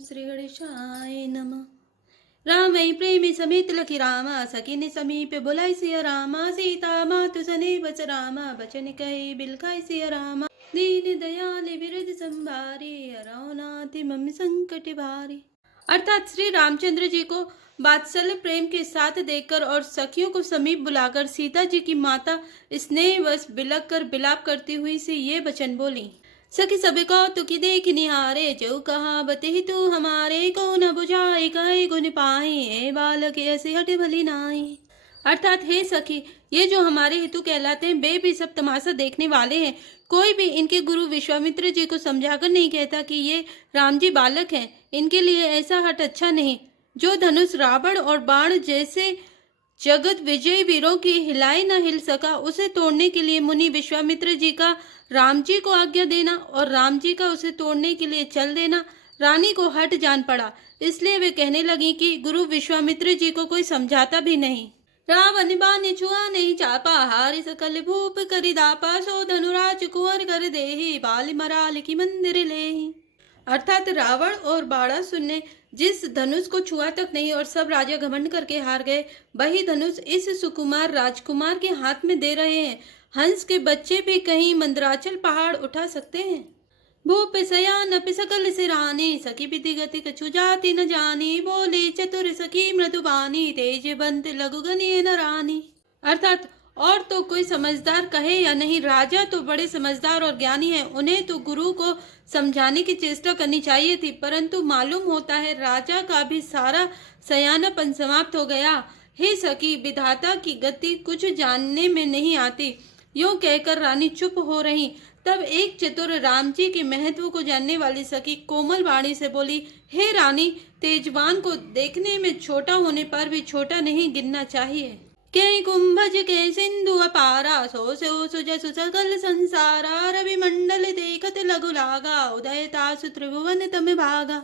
श्री गणेशाय नमः। राम वही प्रेमी समेत लखी रामा, सखी समीप बुलाई सिया रामा। सीता मातु सने बच रामा, बचन कहे बिलखाई सिया रामा। दीन दयाल विरद संभारी, अरौनाथि मम संकट भारी। अर्थात श्री रामचंद्र जी को वात्सल्य प्रेम के साथ देखकर और सखियों को समीप बुलाकर सीता जी की माता स्नेहवश बिलक कर बिलाप करती हुई से ये वचन बोली। सखी सभी को तुकी देख निहारे, जो कहा बते तू हमारे। को न बुझाए कहे गुण पाए, ए बालक ऐसी हट भली नाई। अर्थात हे सखी, ये जो हमारे हेतु कहलाते हैं वे भी सब तमाशा देखने वाले हैं। कोई भी इनके गुरु विश्वामित्र जी को समझाकर नहीं कहता कि ये राम जी बालक हैं। इनके लिए ऐसा हट अच्छा नहीं। जो धनुष रावण और बाण जैसे जगत विजय वीरों की हिलाए न हिल सका, उसे तोड़ने के लिए मुनि विश्वामित्र जी का राम जी को आज्ञा देना और राम जी का उसे तोड़ने के लिए चल देना रानी को हट जान पड़ा। इसलिए वे कहने लगी कि गुरु विश्वामित्र जी को कोई समझाता भी नहीं। रावण बाने छुआ नहीं चापा, हारि सकल भूप करि दापा। सो धनुराज कुंवर कर देहि, बाली मराल की मंदिर लेहि। अर्थात रावण और बाणासुर ने जिस धनुष को छुआ तक नहीं और सब राजा घमंड करके हार गए, वही धनुष इस सुकुमार राजकुमार के हाथ में दे रहे हैं। हंस के बच्चे भी कहीं मंदराचल पहाड़ उठा सकते हैं। भूप सयान अपि सकल सिराने, सखी विधि गति कछु जाति न जानी। बोले चतुर सखी मृदुबानी, तेज बंत लघु गने न रानी। अर्थात और तो कोई समझदार कहे या नहीं, राजा तो बड़े समझदार और ज्ञानी हैं। उन्हें तो गुरु को समझाने की चेष्टा करनी चाहिए थी, परंतु मालूम होता है राजा का भी सारा सयानापन समाप्त हो गया। हे सखी, विधाता की गति कुछ जानने में नहीं आती। यूं कहकर रानी चुप हो रही। तब एक चतुर राम जी के महत्व को जानने वाली सखी कोमल वाणी से बोली, हे रानी, तेजवान को देखने में छोटा होने पर भी छोटा नहीं गिनना चाहिए। के कुंभज के सिंधु अपारा, सो सुजसु सकल संसारा। रवि मंडल देखत लघु लागा, उदयतासु त्रिभुवन तम भागा।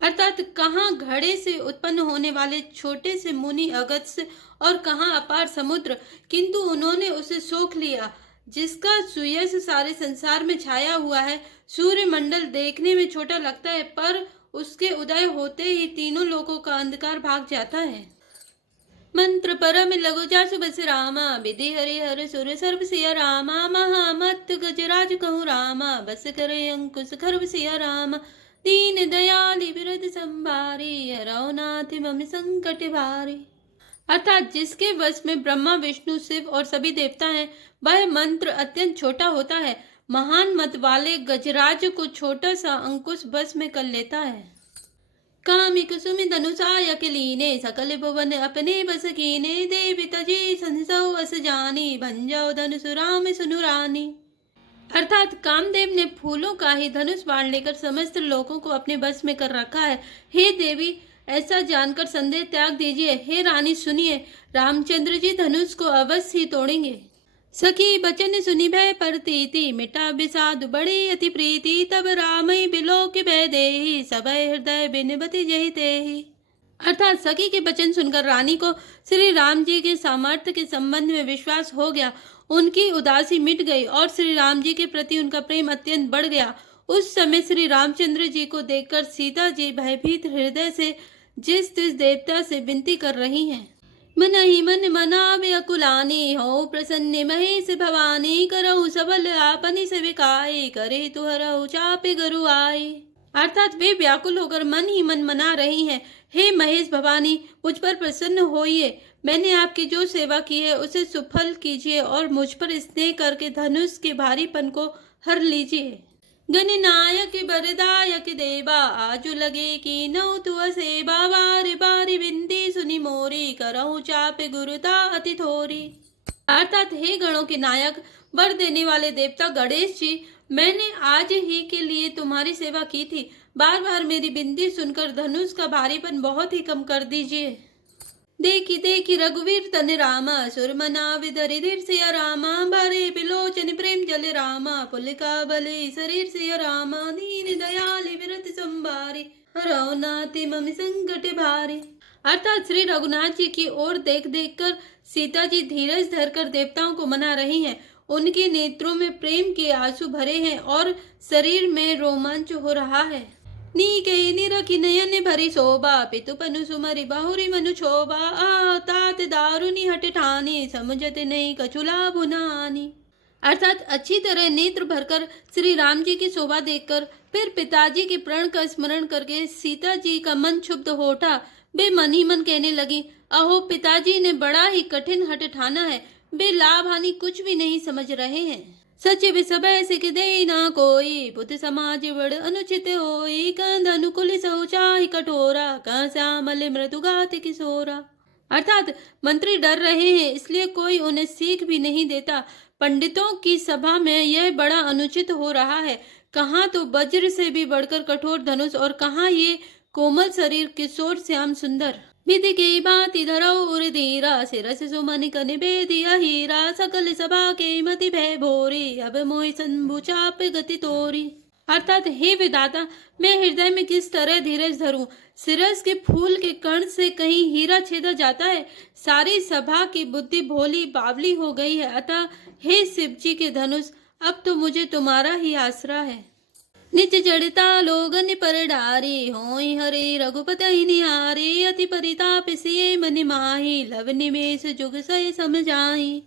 अर्थात कहाँ घड़े से उत्पन्न होने वाले छोटे से मुनि अगस्त्य और कहाँ अपार समुद्र, किंतु उन्होंने उसे सोख लिया जिसका सुयश सारे संसार में छाया हुआ है। सूर्य मंडल देखने में छोटा लगता है, पर उसके उदय होते ही तीनों लोगों का अंधकार भाग जाता है। मंत्र परम लघु जासु बस रामा, विधि हरि हर सुर सर्व सिया रामा। महामत गजराज कहूँ रामा, बस करे अंकुश खर्व सिया रामा। दीन दयाल विरद संभारी, रघुनाथ मम संकट भारी। अर्थात जिसके वश में ब्रह्मा विष्णु शिव और सभी देवता हैं, वह मंत्र अत्यंत छोटा होता है। महान मत वाले गजराज को छोटा सा अंकुश बस में कर लेता है। कामी कुसुम धनुषाय लीने, सकल भुवन अपने बस कीने। देवी तजी संसौ अस जानी, भंजाओ धनुष राम सुनु रानी। अर्थात कामदेव ने फूलों का ही धनुष बाण लेकर समस्त लोगों को अपने बस में कर रखा है। हे देवी, ऐसा जानकर संदेह त्याग दीजिए। हे रानी सुनिए, रामचंद्र जी धनुष को अवश्य ही तोड़ेंगे। सखी बचन सुनि भय परतीति, मिटा विषाद बड़ी अति प्रीति। तब राम बिलोक भय देहि, सबय हृदय बिनबति जहि तेहि। अर्थात सखी के वचन सुनकर रानी को श्री राम जी के सामर्थ्य के संबंध में विश्वास हो गया। उनकी उदासी मिट गई और श्री राम जी के प्रति उनका प्रेम अत्यंत बढ़ गया। उस समय श्री रामचंद्र जी को देखकर सीता जी भयभीत हृदय से जिस तिस देवता से विनती कर रही हैं। मन ही मन मनावे अकुलानी, हो प्रसन्न महेश भवानी। करहु सबल आपनि सेविकाई, करे तुहरहु चापे गरु आए। अर्थात वे व्याकुल होकर मन ही मन मना रही हैं, हे महेश भवानी, मुझ पर प्रसन्न होइए। मैंने आपकी जो सेवा की है उसे सुफल कीजिए और मुझ पर स्नेह करके धनुष के भारीपन को हर लीजिए। गणनायक बरदायक देवा, आजु लगे कि नौ तुअ सेवा। बारी बारी बिनती सुनि मोरी, करहु चाप गुरुता अति थोरी। अर्थात हे गणों के नायक, वर देने वाले देवता गणेश जी, मैंने आज ही के लिए तुम्हारी सेवा की थी। बार बार मेरी बिनती सुनकर धनुष का भारीपन बहुत ही कम कर दीजिए। देखी देखी रघुवीर तन रामा, सुर मना विधरि धीर सिया रामा। बारे बिलोचन प्रेम जल रामा, पुलिका बले शरीर सिया रामा। दीन दयाल विरत संभारी, रघुनाथ मम संकट भारी। अर्थात श्री रघुनाथ जी की ओर देख देख कर सीता जी धीरज धरकर देवताओं को मना रही हैं। उनके नेत्रों में प्रेम के आंसू भरे हैं और शरीर में रोमांच हो रहा है। नीके निरखी नयन भरी शोभा पितु पनु सुमरि बहुरी मनु शोभा आ तात दारुनी हट ठानी समझत नहीं कछुला भुनानी। अर्थात अच्छी तरह नेत्र भरकर श्री राम जी की शोभा देखकर फिर पिताजी के प्रण का स्मरण करके सीता जी का मन क्षुब्ध हो उठा। वे मन ही मन कहने लगी, अहो पिताजी ने बड़ा ही कठिन हठ ठाना है, वे लाभ हानि कुछ भी नहीं समझ रहे हैं। सचिव सभय सिख दे ना कोई पुत समाज बड़ अनुचित होई कंध अनुकूल सौचाहि कठोरा कह श्यामल मृदुगात किशोरा। अर्थात मंत्री डर रहे हैं इसलिए कोई उन्हें सीख भी नहीं देता। पंडितों की सभा में यह बड़ा अनुचित हो रहा है। कहाँ तो वज्र से भी बढ़कर कठोर धनुष और कहाँ ये कोमल शरीर किशोर श्याम सुंदर। विधि की बात धरो उर धीरा सिरस सुमन कन बेदिया हीरा सकल सभा के मति भय भोरी अब मोहि संभु चाप गति तोरी। अर्थात हे विधाता, मैं हृदय में किस तरह धीरज धरूं। सिरस के फूल के कण से कहीं हीरा छेदा जाता है। सारी सभा की बुद्धि भोली बावली हो गई है। अतः हे शिव जी के धनुष, अब तो मुझे तुम्हारा ही आसरा है। निज जड़ता लोगन पर डारी होई हरे रघुपति निहारे अति परिताप से मन माही लव निमेष जुग सय समझाई।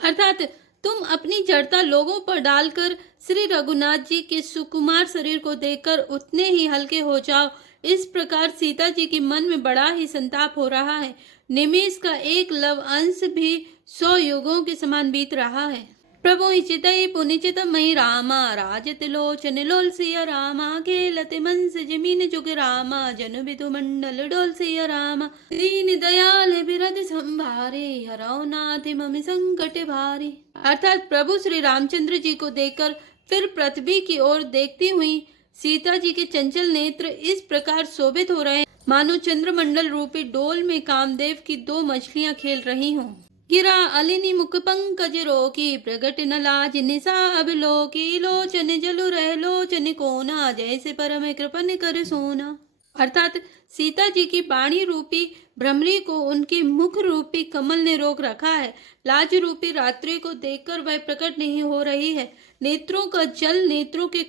अर्थात तुम अपनी जड़ता लोगों पर डालकर श्री रघुनाथ जी के सुकुमार शरीर को देखकर उतने ही हल्के हो जाओ। इस प्रकार सीता जी के मन में बड़ा ही संताप हो रहा है। निमेष का एक लव अंश भी 100 युगों के समान बीत रहा है। प्रभु चितई पुनिचित मई रामा राजत लोचन लोल सिया रामा खेलत मन से जमीन जुग रामा जन विदु मंडल डोल सिया रामा दीन दयाल बिरद संभारे हरौ नाथ मम संकट भारी। अर्थात प्रभु श्री रामचंद्र जी को देखकर फिर पृथ्वी की ओर देखती हुई सीता जी के चंचल नेत्र इस प्रकार शोभित हो रहे मानो चंद्रमंडल रूपी डोल में कामदेव की 2 मछलियां खेल रही हों। गिरा अलिनी मुख पंकज रोकी प्रगट न लाज निशा अब लोकी लोचन जलु रह लोचन कोना जैसे परम कृपन कर सोना। अर्थात सीता जी की वाणी रूपी भ्रमरी को उनके मुख रूपी कमल ने रोक रखा है। लाज रूपी रात्रि को देखकर वह प्रकट नहीं हो रही है। नेत्रों का जल नेत्रों के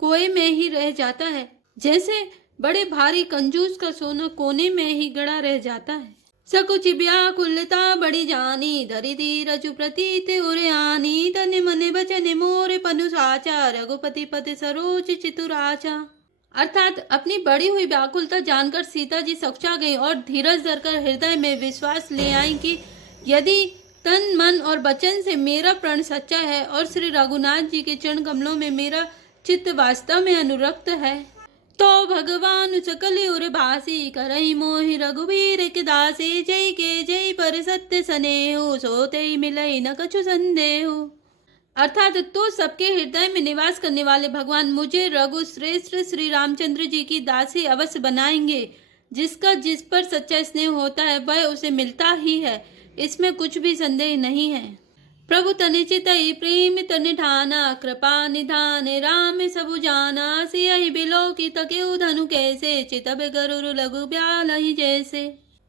कोए में ही रह जाता है, जैसे बड़े भारी कंजूस का सोना कोने में ही गड़ा रह जाता है। सकुच व्याकुलता बड़ी जानी धरि धीरज प्रतीत उरयानी तन मन बचन मोर पनु साचा रघुपति पति सरोज चितुराचा। अर्थात अपनी बड़ी हुई व्याकुलता जानकर सीता जी सकुचा गई और धीरज धरकर हृदय में विश्वास ले आई कि यदि तन मन और वचन से मेरा प्रण सच्चा है और श्री रघुनाथ जी के चरण कमलों में मेरा चित्त वास्तव में अनुरक्त है तो भगवान सकल उर भासी करहि मोहि रघुवीर के दासी जय के जय पर सत्य स्नेहु सोते मिलई न कछु संदेहु। अर्थात तो सबके हृदय में निवास करने वाले भगवान मुझे रघु श्रेष्ठ श्री रामचंद्र जी की दासी अवश्य बनाएंगे। जिसका जिस पर सच्चा स्नेह होता है वह उसे मिलता ही है, इसमें कुछ भी संदेह नहीं है। प्रभु तनि चितई प्रेम तनि ठाना कृपा निधान राम सबु जाना सियहि बिलो की तकेउ धनु कैसे चितब गरुर लघु ब्यालहि जैसे।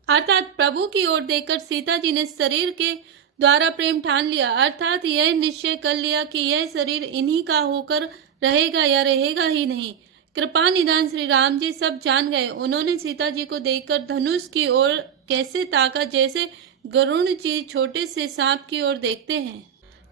अर्थात प्रभु की ओर देखकर सीता जी ने शरीर के द्वारा प्रेम ठान लिया। अर्थात यह निश्चय कर लिया कि यह शरीर इन्हीं का होकर रहेगा या रहेगा ही नहीं। कृपा निधान श्री राम जी सब जान गए। उन्होंने सीता जी को देखकर धनुष की ओर कैसे ताका जैसे गरुण जी छोटे से सांप की ओर देखते हैं।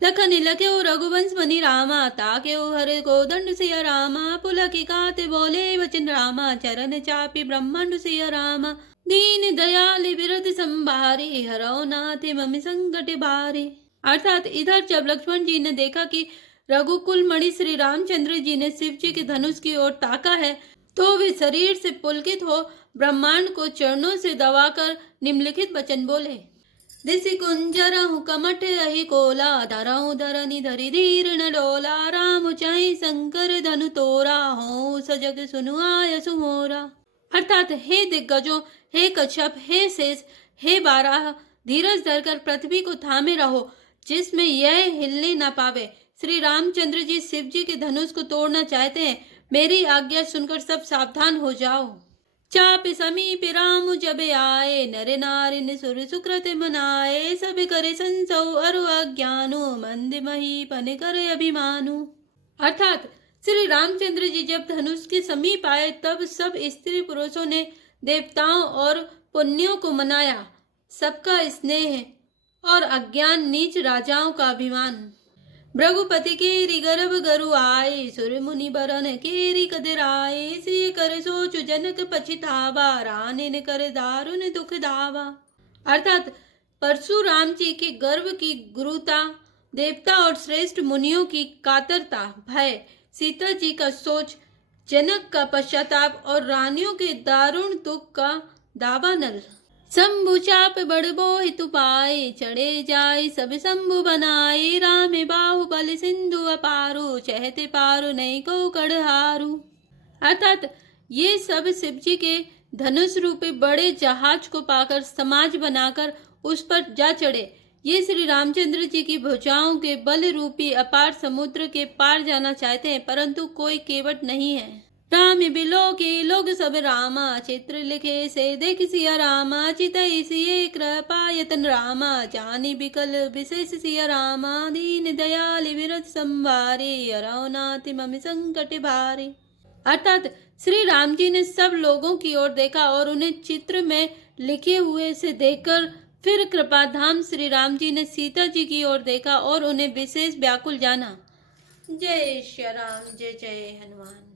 लखन लख्यो रघुवंश मनि रामा ताक्यो हरे कोदंड सिया रामा पुलकी काते बोले वचन रामा चरण चापी ब्रह्मांड सिया रामा दीन दयाल बिरद संभारी हरौ नाथ मम संकट भारी। अर्थात इधर जब लक्ष्मण जी ने देखा कि रघुकुल मणि श्री रामचंद्र जी ने शिव जी के धनुष की ओर ताका है तो वे शरीर से पुलकित हो ब्रह्मांड को चरणों से दबाकर निम्नलिखित वचन बोले। दिसि कुंजरहु कमठ अहि कोला धरहु धरनी धरि धीर न डोला राम चाहि शंकर धनु तोरा हो सजग सुनु आय सुमोरा। अर्थात हे दिग्गजों, हे कच्छप, हे शेष, हे बाराह, धीरज धरकर पृथ्वी को थामे रहो जिसमें यह हिलने न पावे। श्री रामचंद्र जी शिव जी के धनुष को तोड़ना चाहते हैं। मेरी आज्ञा सुनकर सब सावधान हो जाओ। चाप समीप राम जब आए नर नारिन सुर सुकृत मनाए सब करे संसौ अरु अज्ञानो मंद मही पन करे अभिमानु। अर्थात श्री रामचंद्र जी जब धनुष के समीप आए तब सब स्त्री पुरुषों ने देवताओं और पुण्यों को मनाया। सबका स्नेह और अज्ञान नीच राजाओं का अभिमान। भृगुपति केरी गर्भ गरु आए, सुर मुनि बरन केरी कदराए। श्री कर सोचु जनक पछितावा, रानिन कर दारुण दुख दावा। अर्थात परशुराम जी के गर्भ की गुरुता, देवता और श्रेष्ठ मुनियों की कातरता, भय, सीता जी का सोच, जनक का पश्चाताप और रानियों के दारुण दुख का दावानल। शंभु चाप बड़बो हितु पाए, चढ़े जाए सब शंभु बनाए। राम बाहुबल सिंधु अपारो, चहते पारो नहीं को कड़हारू। अर्थात ये सब शिव जी के धनुष रूपी बड़े जहाज को पाकर समाज बनाकर उस पर जा चढ़े। ये श्री रामचंद्र जी की भुजाओं के बल रूपी अपार समुद्र के पार जाना चाहते हैं, परंतु कोई केवट नहीं है। राम बिलो के लोग सब रामा, चित्र लिखे से देख सिया रामा। चितई सिए कृपा यतन रामा, जानी बिकल विशेष सिया रामा। दीन दयाल विरत संवारे, अरौनाति मम संकट भारे। अर्थात श्री राम जी ने सब लोगों की ओर देखा और उन्हें चित्र में लिखे हुए से देखकर फिर कृपाधाम श्री राम जी ने सीता जी की ओर देखा और उन्हें विशेष व्याकुल जाना। जय श्री राम, जय जय हनुमान।